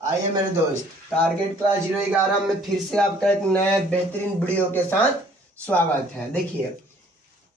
आइए मेरे दोस्त, टारगेट क्लास 011 में फिर से आपका एक नया बेहतरीन वीडियो के साथ स्वागत है। देखिए,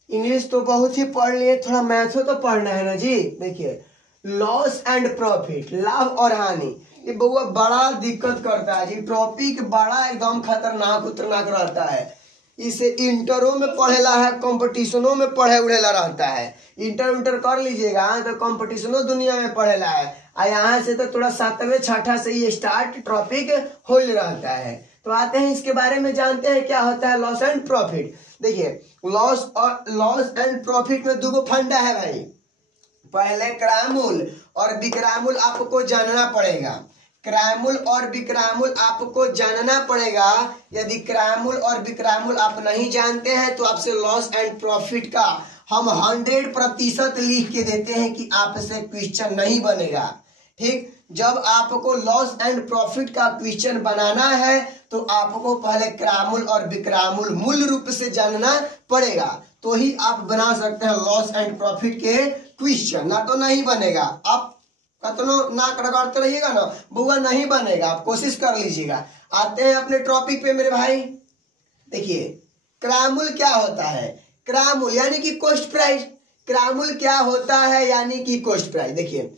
इंग्लिश तो बहुत ही पढ़ लिए, थोड़ा मैथ्स तो पढ़ना है ना जी। देखिए, लॉस एंड प्रॉफिट, लाभ और हानि, ये बहुत बड़ा दिक्कत करता है जी। टॉपिक बड़ा एकदम खतरनाक रहता है। इसे इंटरों में पढ़ेला है, कंपटीशनों में पढ़े उड़ेला रहता है। इंटर कर लीजिएगा तो कंपटीशनों दुनिया में पढ़ेला है। यहाँ से तो थोड़ा 7वें छठा से ये स्टार्ट टॉपिक हो रहता है। तो आते हैं इसके बारे में, जानते हैं क्या होता है लॉस एंड प्रॉफिट। देखिए, लॉस एंड प्रॉफिट में दो फंडा है भाई। पहले क्रयमूल और विक्रयमूल आपको जानना पड़ेगा। क्रयमूल और विक्रयमूल आपको जानना पड़ेगा। यदि क्रयमूल और विक्रयमूल आप नहीं जानते हैं तो आपसे लॉस एंड प्रॉफिट का हम 100% लिख के देते हैं कि आपसे क्वेश्चन नहीं बनेगा। ठीक, जब आपको लॉस एंड प्रॉफिट का क्वेश्चन बनाना है तो आपको पहले क्रयमूल और विक्रयमूल मूल रूप से जानना पड़ेगा, तो ही आप बना सकते हैं लॉस एंड प्रॉफिट के क्वेश्चन, ना तो नहीं बनेगा। आप कतनो नाक रगड़ते रहिएगा ना, बुआ नहीं बनेगा। आप कोशिश कर लीजिएगा। आते हैं अपने टॉपिक पे मेरे भाई। देखिए, क्रयमूल क्या होता है? क्रयमूल यानी कि कॉस्ट प्राइस। क्रयमूल क्या होता है यानी कि कॉस्ट प्राइस। देखिए,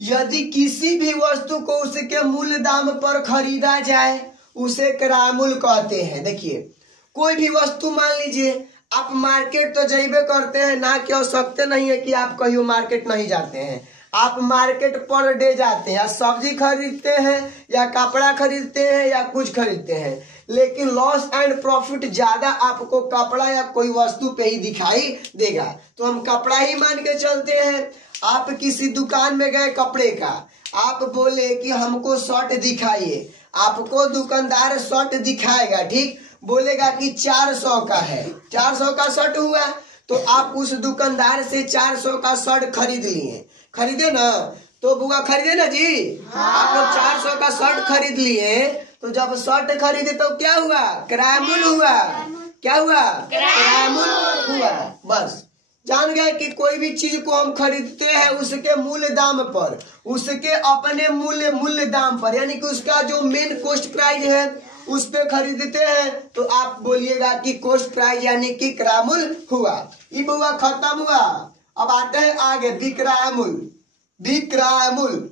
यदि किसी भी वस्तु को उसके मूल दाम पर खरीदा जाए उसे क्रयमूल कहते हैं। देखिए, कोई भी वस्तु मान लीजिए, आप मार्केट तो जाइबे करते हैं ना, क्यों सकते नहीं है कि आप कहीं मार्केट नहीं जाते हैं। आप मार्केट पर डे जाते हैं, या सब्जी खरीदते हैं, या कपड़ा खरीदते हैं, या कुछ खरीदते हैं। लेकिन लॉस एंड प्रॉफिट ज्यादा आपको कपड़ा या कोई वस्तु पे ही दिखाई देगा। तो हम कपड़ा ही मान के चलते हैं। आप किसी दुकान में गए कपड़े का, आप बोले कि हमको शर्ट दिखाइए, आपको दुकानदार शर्ट दिखाएगा। ठीक, बोलेगा कि 400 का है, 400 का शर्ट हुआ, तो आप उस दुकानदार से 400 का शर्ट खरीद लिए। खरीदे ना, तो बुआ खरीदे ना जी। आप लोग 400 का शर्ट खरीद लिए, तो जब शर्ट खरीदे तो क्या हुआ? क्रयमूल हुआ। क्या हुआ? क्रयमूल हुआ। बस जान गए कि कोई भी चीज को हम खरीदते हैं उसके मूल्य दाम पर, उसके अपने मूल्य दाम पर, यानी कि उसका जो मेन कॉस्ट प्राइस है उस पे खरीदते हैं, तो आप बोलिएगा कि कॉस्ट प्राइस यानी कि क्रयमूल हुआ। ये बुआ खत्म हुआ। अब आते हैं आगे, विक्रयमूल। विक्रयमूल,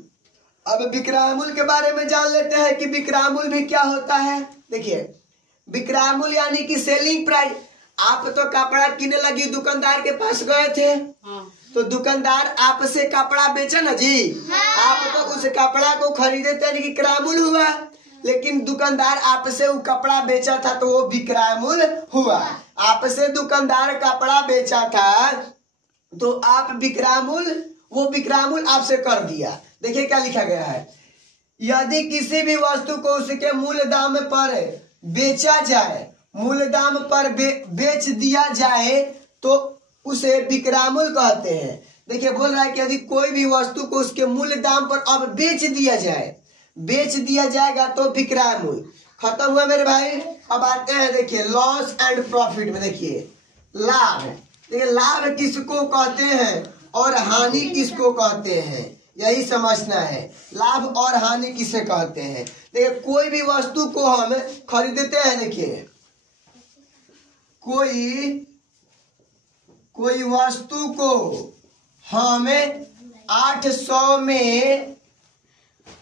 अब विक्रयमूल के बारे में जान लेते हैं कि विक्रयमूल भी क्या होता है। देखिए, विक्रयमूल यानी कि सेलिंग प्राइस। आप तो कपड़ा किने लगी दुकानदार के पास गए थे, तो दुकानदार आपसे कपड़ा बेचा ना जी। आप तो उस कपड़ा को खरीदे थे कि क्रयमूल हुआ, लेकिन दुकानदार आपसे वो कपड़ा बेचा था तो वो विक्रयमूल हुआ। आपसे दुकानदार कपड़ा बेचा था तो आप वो विक्रयमूल आपसे कर दिया। देखिए क्या लिखा गया है, यदि किसी भी वस्तु को उसके मूल दाम पर बेचा जाए, मूल दाम पर बेच दिया जाए तो उसे विक्रयमूल कहते हैं। देखिए, बोल रहा है कि यदि कोई भी वस्तु को उसके मूल दाम पर अब बेच दिया जाएगा तो विक्रयमूल। खत्म हुआ मेरे भाई। अब आते हैं, देखिए लॉस एंड प्रॉफिट में। देखिए, लाभ। देखिए, लाभ किसको कहते हैं और हानि किसको कहते हैं, यही समझना है। लाभ और हानि किसे कहते हैं। देखिए, कोई भी वस्तु को हम खरीदते हैं। देखिए, कोई वस्तु को हमें 800 में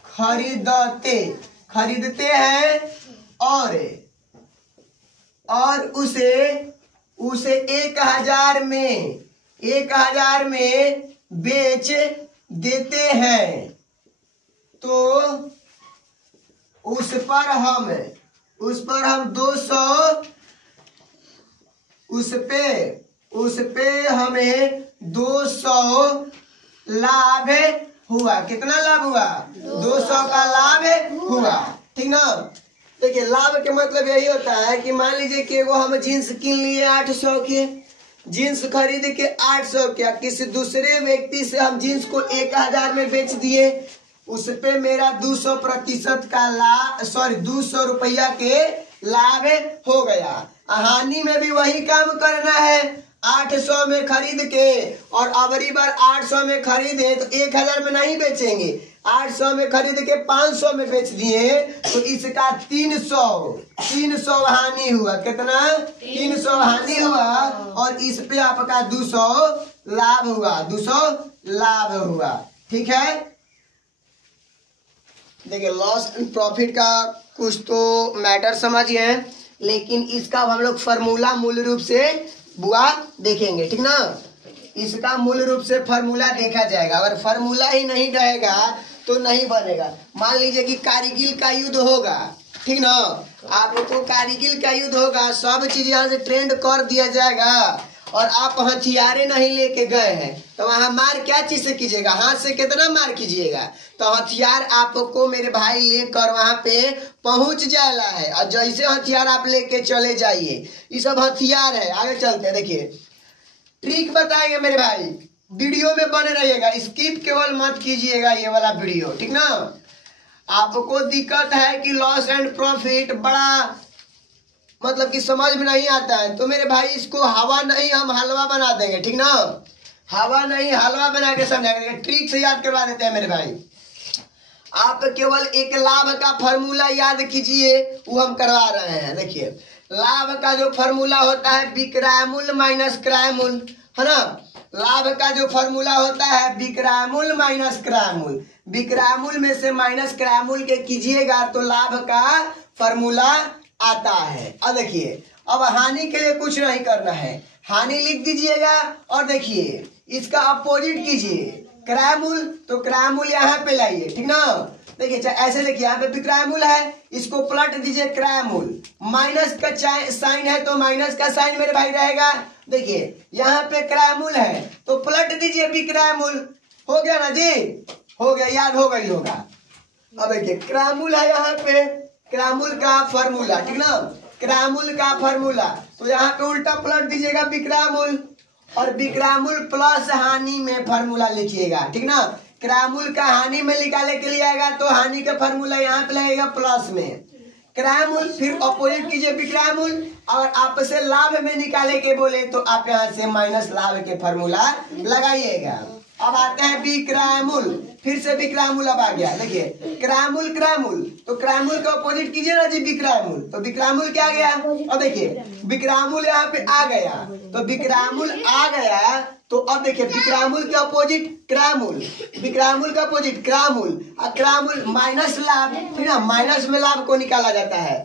खरीदते हैं और उसे 1000 में बेच देते हैं, तो उस पर हम 200, उस पे हमें 200 लाभ हुआ। कितना लाभ हुआ? 200 का लाभ हुआ। ठीक ना। देखिए, लाभ के मतलब यही होता है कि मान लीजिए कि वो हम जीन्स किन लिए 800 के, जीन्स खरीद के 800 के, किसी दूसरे व्यक्ति से हम जीन्स को 1000 में बेच दिए, उस पे मेरा 200% का लाभ, 200 रुपया के लाभ हो गया। हानि में भी वही काम करना है। 800 में खरीद के और अबरी बार 800 में खरीदे तो 1000 में नहीं बेचेंगे, 800 में खरीद के 500 में बेच दिए तो इसका 300 हानि हुआ। कितना? 300 हानि हुआ और इस पे आपका 200 लाभ हुआ। 200 लाभ हुआ। ठीक है, देखिए लॉस एंड प्रॉफिट का कुछ तो मैटर समझिए, लेकिन इसका हम लोग फॉर्मूला मूल रूप से बुआ देखेंगे। ठीक ना, इसका मूल रूप से फॉर्मूला देखा जाएगा। अगर फॉर्मूला ही नहीं रहेगा तो नहीं बनेगा। मान लीजिए कि कारगिल का युद्ध होगा, ठीक ना, आपको कारगिल का युद्ध होगा, सब चीज यहाँ से ट्रेंड कर दिया जाएगा और आप हथियारे नहीं लेके गए हैं तो वहां मार क्या चीज से कीजिएगा? हाथ से कितना मार कीजिएगा? तो हथियार आपको मेरे भाई लेकर वहां पे पहुंच जाना है और जैसे हथियार आप लेके चले जाइए, ये सब हथियार है। आगे चलते हैं, देखिए ट्रिक बताएंगे मेरे भाई, वीडियो में बने रहिएगा, स्किप केवल मत कीजिएगा ये वाला वीडियो। ठीक ना, आपको दिक्कत है कि लॉस एंड प्रॉफिट बड़ा मतलब कि समझ में नहीं आता है तो मेरे भाई इसको हवा नहीं हम हलवा बना देंगे। ठीक ना, हवा नहीं हलवा बना के समझाएंगे, ट्रिक से याद करवा देते हैं मेरे भाई। आप केवल एक लाभ का फॉर्मूला याद कीजिए, वो हम करवा रहे हैं। देखिए लाभ का जो फॉर्मूला होता है विक्रय मूल्य माइनस क्रय मूल्य, है ना। लाभ का जो फॉर्मूला होता है विक्रय मूल्य माइनस क्रय मूल्य। विक्रय मूल्य में से माइनस क्रय मूल्य के कीजिएगा तो लाभ का फॉर्मूला आता है। अब देखिए, अब हानि के लिए कुछ नहीं करना है, हानि लिख दीजिएगा और देखिए इसका अपोजिट कीजिए क्रय मूल्य, तो क्रय मूल्य यहाँ पे लाइए। ठीक ना, देखिए ऐसे देखिए यहाँ पे विक्रय मूल्य है, इसको पलट दीजिए क्रय मूल्य, माइनस का साइन है तो माइनस का साइन मेरे भाई रहेगा। देखिए यहाँ पे क्रय मूल्य है तो पलट दीजिए विक्रय मूल्य। हो गया ना जी, हो गया, याद हो गई होगा। अब देखिए क्रय मूल्य है यहाँ पे, क्रय मूल्य का फॉर्मूला। ठीक ना, क्रय मूल्य का फॉर्मूला, तो यहाँ पे उल्टा पलट दीजिएगा विक्रय मूल्य और विक्रय मूल्य प्लस हानि में फॉर्मूला लिखिएगा। ठीक ना, क्रय मूल्य का हानि में निकाले के लिए आएगा तो हानि का फॉर्मूला यहाँ पे लगेगा प्लस में क्रय मूल्य, फिर अपोजिट कीजिए विक्रय मूल्य और आपसे लाभ में निकाले के बोले तो आप यहाँ से माइनस लाभ के फॉर्मूला लगाइएगा। अब आते हैं विक्रय मूल्य, फिर से विक्रय मूल्य अब आ गया। देखिए क्रय मूल्य क्रय मूल्य, तो क्रय मूल्य का अपोजिट कीजिए ना जी विक्रय मूल्य, तो विक्रय मूल्य क्या आ गया? अब देखिए विक्रय मूल्य यहाँ पे आ गया, तो विक्रय मूल्य आ गया तो अब देखिए विक्रय मूल्य के अपोजिट क्रय मूल्य, विक्रय मूल्य का अपोजिट क्रय मूल्य और क्रय मूल्य माइनस लाभ, फिर ना माइनस में लाभ को निकाला जाता है।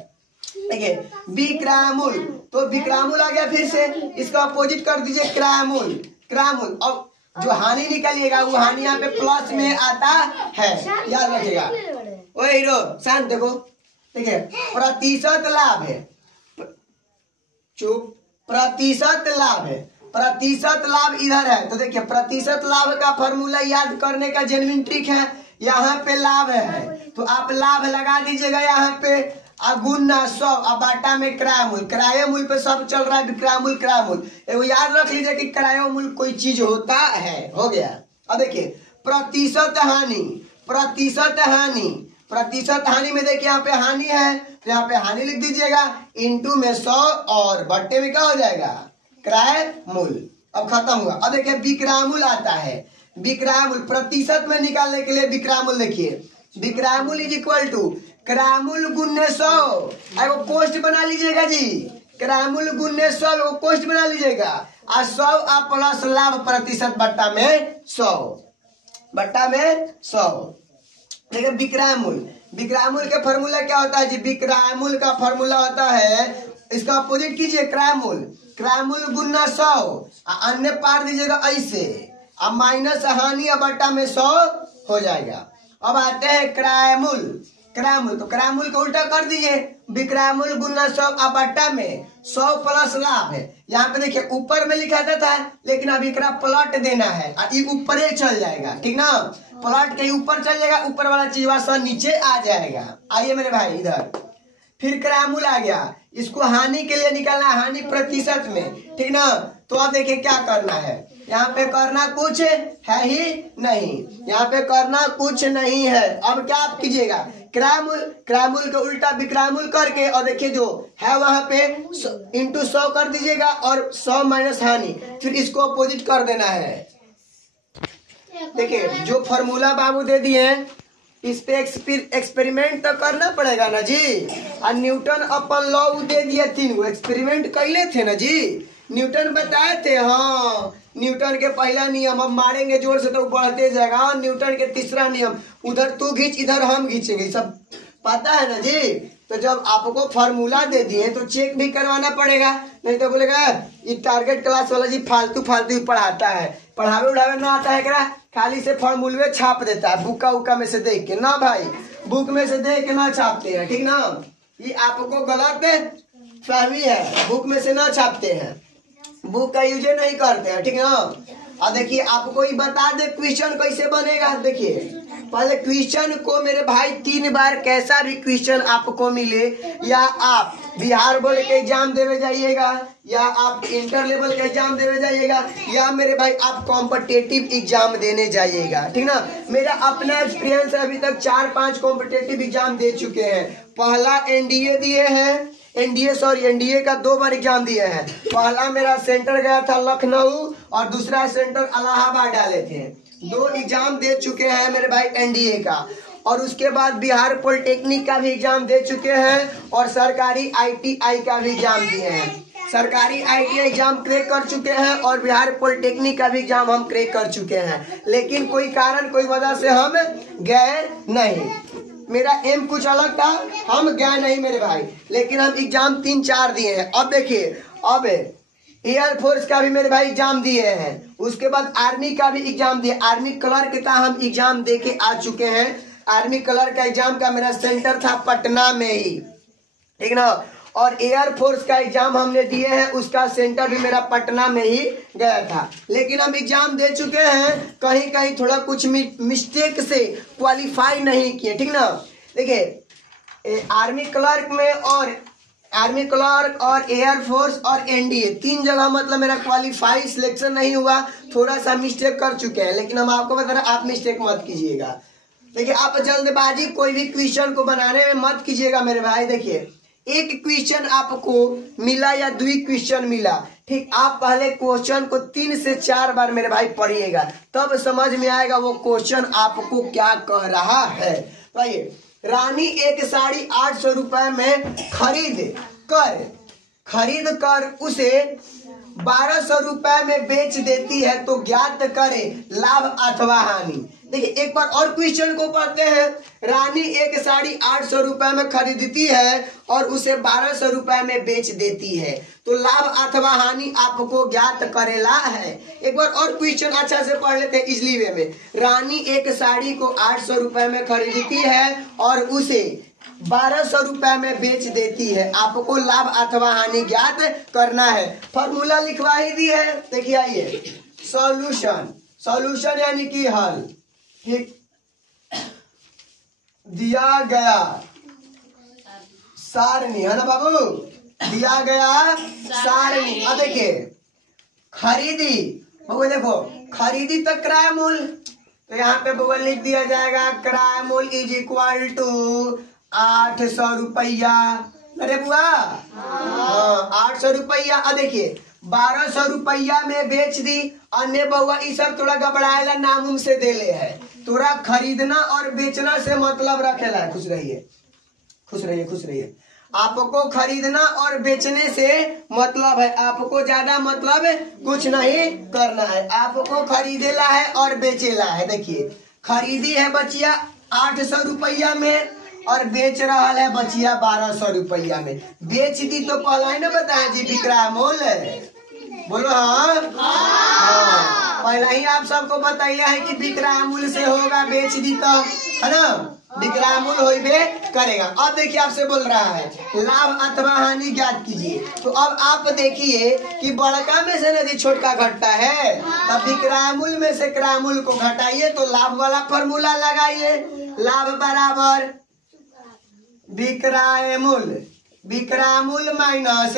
देखिए विक्रय मूल्य, तो विक्रय मूल्य आ गया, फिर से इसका अपोजिट कर दीजिए क्रय मूल्य, क्रय मूल्य। अब जो हानि निकालिएगा वो हानि यहाँ पे प्लस में आता है, याद रखिएगा। ओ हीरो शांत देखो, देखिए प्रतिशत लाभ है, चुप, प्रतिशत लाभ है, प्रतिशत लाभ इधर है तो देखिए प्रतिशत लाभ का फॉर्मूला याद करने का जेन्युइन ट्रिक है। यहाँ पे लाभ है तो आप लाभ लगा दीजिएगा यहाँ पे गुना 100 अब बाटा में क्रय मूल्य, क्रय मूल्य पे सब चल रहा है, विक्रय मूल्य क्रय मूल्य। एगो याद रख लीजिए कि क्रय मूल्य कोई चीज होता है। हो गया, अब देखिए प्रतिशत हानि, प्रतिशत हानि, प्रतिशत हानि में देखिए यहाँ पे हानि है तो यहाँ पे हानि लिख दीजिएगा, इंटू में 100 और बट्टे में क्या हो जाएगा? क्रय मूल्य। अब खत्म हुआ। अब देखिए विक्रय मूल्य आता है, विक्रय मूल्य प्रतिशत में निकालने के लिए विक्रय मूल्य देखिए, विक्रय मूल्य इज इक्वल टू क्रय मूल्य गुने 100, वो कोष्ट बना लीजिएगा जी, क्रय मूल्य गुने 100 वो कोष्ट बना लीजिएगा और 100 आप प्लस लाभ प्रतिशत बट्टा में 100, बट्टा में 100। देखिए विक्रय मूल्य, विक्रय मूल्य का फॉर्मूला क्या होता है जी? विक्रय मूल्य का फॉर्मूला होता है, इसका अपोजिट कीजिए क्रय मूल्य, क्रय मूल्य गुना 100 अन्य पार दीजिएगा ऐसे, अब माइनस हानि बट्टा में 100 हो जाएगा। अब आते हैं क्रय मूल्य, क्रय मूल्य, तो क्रय मूल्य को उल्टा कर दीजिए, विक्रय मूल्य गुना 100 बट्टा में 100 प्लस लाभ है। यहाँ पे देखिए ऊपर में लिखा था लेकिन अब इकरा पलट देना है और ये ऊपर ही चल जाएगा। ठीक ना, पलट के ऊपर चल जाएगा, ऊपर वाला चीज वाला नीचे आ जाएगा। आइए मेरे भाई इधर, फिर क्रय मूल्य आ गया, इसको हानि के लिए निकालना है, हानि प्रतिशत में। ठीक ना, तो अब देखिए क्या करना है, यहाँ पे करना कुछ है ही नहीं, यहाँ पे करना कुछ नहीं है। अब क्या आप कीजिएगा, क्रय मूल्य, क्रय मूल्य का उल्टा विक्रय मूल्य करके और देखिए जो है वहां पे इंटू 100 कर दीजिएगा और 100 माइनस हानि, फिर इसको अपोजिट कर देना है। देखिए जो फॉर्मूला बाबू दे दिए इस पे एक्सपेरिमेंट तो करना पड़ेगा ना जी। और न्यूटन अपन लॉ दे दिया 3 गो, एक्सपेरिमेंट कैले थे ना जी, न्यूटन बताए थे। हाँ, न्यूटन के पहला नियम, अब मारेंगे जोर से तो बढ़ते जाएगा। हाँ, न्यूटन के तीसरा नियम, उधर तू खींच इधर हम खींचेंगे, सब पता है ना जी। तो जब आपको फार्मूला दे दिए तो चेक भी करवाना पड़ेगा, नहीं तो बोलेगा ये टारगेट क्लास वाला जी फालतू फालतू पढ़ाता है, पढ़ावे उढ़ावे ना आता है क्या, खाली से फार्मूले छाप देता है बुका उका में से देख के। ना भाई, बुक में से देख के ना छापते हैं, ठीक ना, ये आपको गलत फहमी है, बुक में से ना छापते हैं, बुक का यूज नहीं करते हैं, ठीक ना। और देखिए आपको ये बता दे क्वेश्चन कैसे बनेगा। देखिए पहले क्वेश्चन को मेरे भाई 3 बार कैसा भी क्वेश्चन आपको मिले, या आप बिहार बोर्ड के एग्जाम देवे जाइएगा, या आप इंटर लेवल का एग्जाम देवे जाइएगा, या मेरे भाई आप कॉम्पिटिटिव एग्जाम देने जाइएगा, ठीक ना। मेरा अपना एक्सपीरियंस अभी तक 4-5 कॉम्पिटिटिव एग्जाम दे चुके हैं। पहला एनडीए दिए हैं, एनडीए का 2 बार एग्जाम दिए हैं। पहला मेरा सेंटर गया था लखनऊ और दूसरा सेंटर इलाहाबाद डाले थे। 2 एग्जाम दे चुके हैं मेरे भाई एनडीए का, और उसके बाद बिहार पॉलिटेक्निक का भी एग्जाम दे चुके हैं, और सरकारी आईटीआई का भी एग्जाम दिए हैं। सरकारी आईटीआई एग्जाम क्रैक कर चुके हैं और बिहार पॉलिटेक्निक का भी एग्जाम हम क्रैक कर चुके हैं, लेकिन कोई कारण कोई वजह से हम गए नहीं। मेरा एम कुछ अलग था, हम गए नहीं मेरे भाई, लेकिन हम एग्जाम 3-4 दिए हैं। अब देखिए, अब एयरफोर्स का भी मेरे भाई एग्जाम दिए हैं, उसके बाद आर्मी का भी एग्जाम दिए, आर्मी क्लर्क का हम एग्जाम दे के आ चुके हैं। आर्मी क्लर्क का एग्जाम का मेरा सेंटर था पटना में ही, ठीक ना। और एयरफोर्स का एग्जाम हमने दिए हैं, उसका सेंटर भी मेरा पटना में ही गया था। लेकिन हम एग्जाम दे चुके हैं, कहीं कहीं थोड़ा कुछ मिस्टेक से क्वालिफाई नहीं किए, ठीक ना। देखिए आर्मी क्लर्क में और आर्मी क्लर्क और एयरफोर्स और एनडीए 3 जगह मतलब मेरा क्वालिफाई सिलेक्शन नहीं हुआ, थोड़ा सा मिस्टेक कर चुके हैं। लेकिन हम आपको बता रहे हैं, आप मिस्टेक मत कीजिएगा। देखिए आप जल्दबाजी कोई भी क्वेश्चन को बनाने में मत कीजिएगा मेरे भाई। देखिए एक क्वेश्चन आपको मिला या 2 क्वेश्चन मिला, ठीक, आप पहले क्वेश्चन को 3 से 4 बार मेरे भाई पढ़िएगा, तब समझ में आएगा वो क्वेश्चन आपको क्या कह रहा है। भाई रानी एक साड़ी 800 रुपए में खरीद कर उसे 1200 रुपए में बेच देती है, तो ज्ञात करे लाभ अथवा हानि। देखिए एक बार और क्वेश्चन को पढ़ते हैं। रानी एक साड़ी 800 रुपए में खरीदती है और उसे 1200 रुपए में बेच देती है, तो लाभ अथवा हानि आपको ज्ञात करेला है। एक बार और क्वेश्चन अच्छा से पढ़ लेते हैं इजली वे में। रानी एक साड़ी को 800 रुपए में खरीदती है और उसे 1200 रुपए में बेच देती है, आपको लाभ अथवा हानि ज्ञात करना है। फॉर्मूला लिखवा ही दी है, देखिए आइए, सॉल्यूशन यानी कि हल, ठीक, दिया गया सारणी है ना बाबू, दिया गया सारणी। अब देखिए खरीदी, बाबू देखो खरीदी तो क्रय मूल्य, तो यहाँ पे बबल लिख दिया जाएगा क्रय मूल्य इज इक्वल टू 800 रुपया। अरे बुआ हाँ 800 रुपया। अब देखिए 1200 रुपया में बेच दी, अन्य बउआ ये सब थोड़ा घबराएला नामुम से देले है, थोड़ा खरीदना और बेचना से मतलब रखेला। खुश रहिए खुश रहिए खुश रहिए। आपको खरीदना और बेचने से मतलब है, आपको ज्यादा मतलब कुछ नहीं करना है, आपको खरीदेला है और बेचेला है। देखिए खरीदी है बचिया 800 रुपया में और बेच रहा है बचिया 1200 रुपया में। बेच दी तो पहला ही ना बताया जी विक्रय मूल्य, बोलो हाँ हाँ, पहला ही आप सबको बताइए है कि विक्रय मूल्य से होगा, बेच दी तो है ना विक्रय मूल्य होइबे करेगा। अब देखिए आपसे बोल रहा है लाभ अथवा हानि ज्ञात कीजिए, तो अब आप देखिए कि बड़का में से यदि छोटका घटता है तब विक्रय मूल्य में से क्रय मूल्य को घटाइए, तो लाभ वाला फॉर्मूला लगाइए, लाभ बराबर विक्रय मूल्य माइनस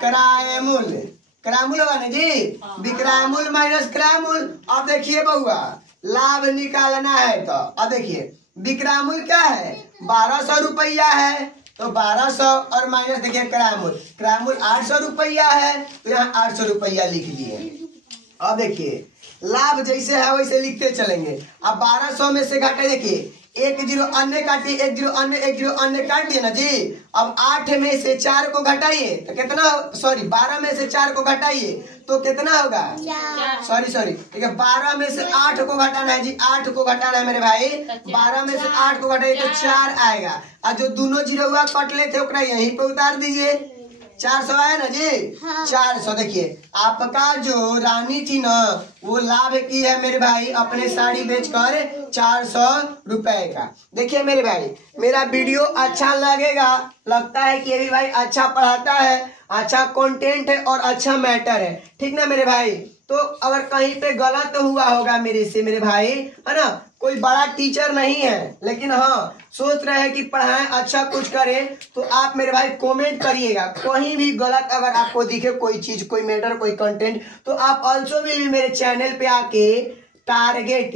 क्रय मूल्य, क्रय मूल्य होगा ना जी, विक्रय मूल्य माइनस क्रय मूल्य। अब देखिए बउआ लाभ निकालना है, तो अब देखिए विक्रय मूल्य क्या है 1200 रुपया है, तो 1200 और माइनस देखिए क्रय मूल्य 800 रुपया है, तो यहाँ 800 रुपया लिख दिए। अब देखिए लाभ जैसे है वैसे लिखते चलेंगे। अब 1200 में से घटे, देखिए एक जीरो अन्य काटिए, एक जीरो अन्य, एक जीरो अन्य काट दिए ना जी। अब 8 में से 4 को घटाइए तो कितना, सॉरी 12 में से 4 को घटाइए तो कितना होगा, सॉरी ठीक है, 12 में से 8 को घटाना है जी, 8 को घटाना है मेरे भाई, 12 में से 8 को घटाइए तो 4 आएगा। और जो दोनों जीरो हुआ कटले थे ओकरा यहीं पे उतार दीजिए, 400 आया ना जी। हाँ। 400 देखिए आपका जो रानी थी ना वो लाभ की है मेरे भाई अपने साड़ी बेचकर 400 रुपए का। देखिए मेरे भाई मेरा वीडियो अच्छा लगेगा, लगता है कि ये भी भाई अच्छा पढ़ाता है, अच्छा कंटेंट है और अच्छा मैटर है, ठीक ना मेरे भाई। तो अगर कहीं पे गलत हुआ होगा मेरे से मेरे भाई, है ना, कोई बड़ा टीचर नहीं है लेकिन हाँ सोच रहे हैं कि पढ़ाएं अच्छा कुछ करें, तो आप मेरे भाई कमेंट करिएगा। कहीं भी गलत अगर आपको दिखे कोई चीज, कोई मैटर, कोई कंटेंट, तो आप ऑल्सो भी मेरे चैनल पे आके टारगेट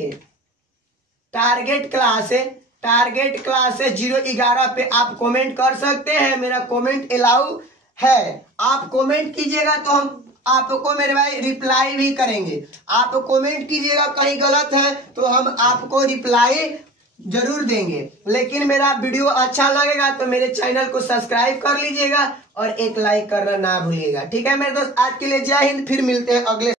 क्लास 011 पे आप कमेंट कर सकते हैं। मेरा कमेंट अलाउ है, आप कमेंट कीजिएगा तो हम आपको मेरे भाई रिप्लाई भी करेंगे। आप कमेंट कीजिएगा कहीं गलत है तो हम आपको रिप्लाई जरूर देंगे। लेकिन मेरा वीडियो अच्छा लगेगा तो मेरे चैनल को सब्सक्राइब कर लीजिएगा और एक लाइक करना ना भूलिएगा, ठीक है मेरे दोस्त। आज के लिए जय हिंद, फिर मिलते हैं अगले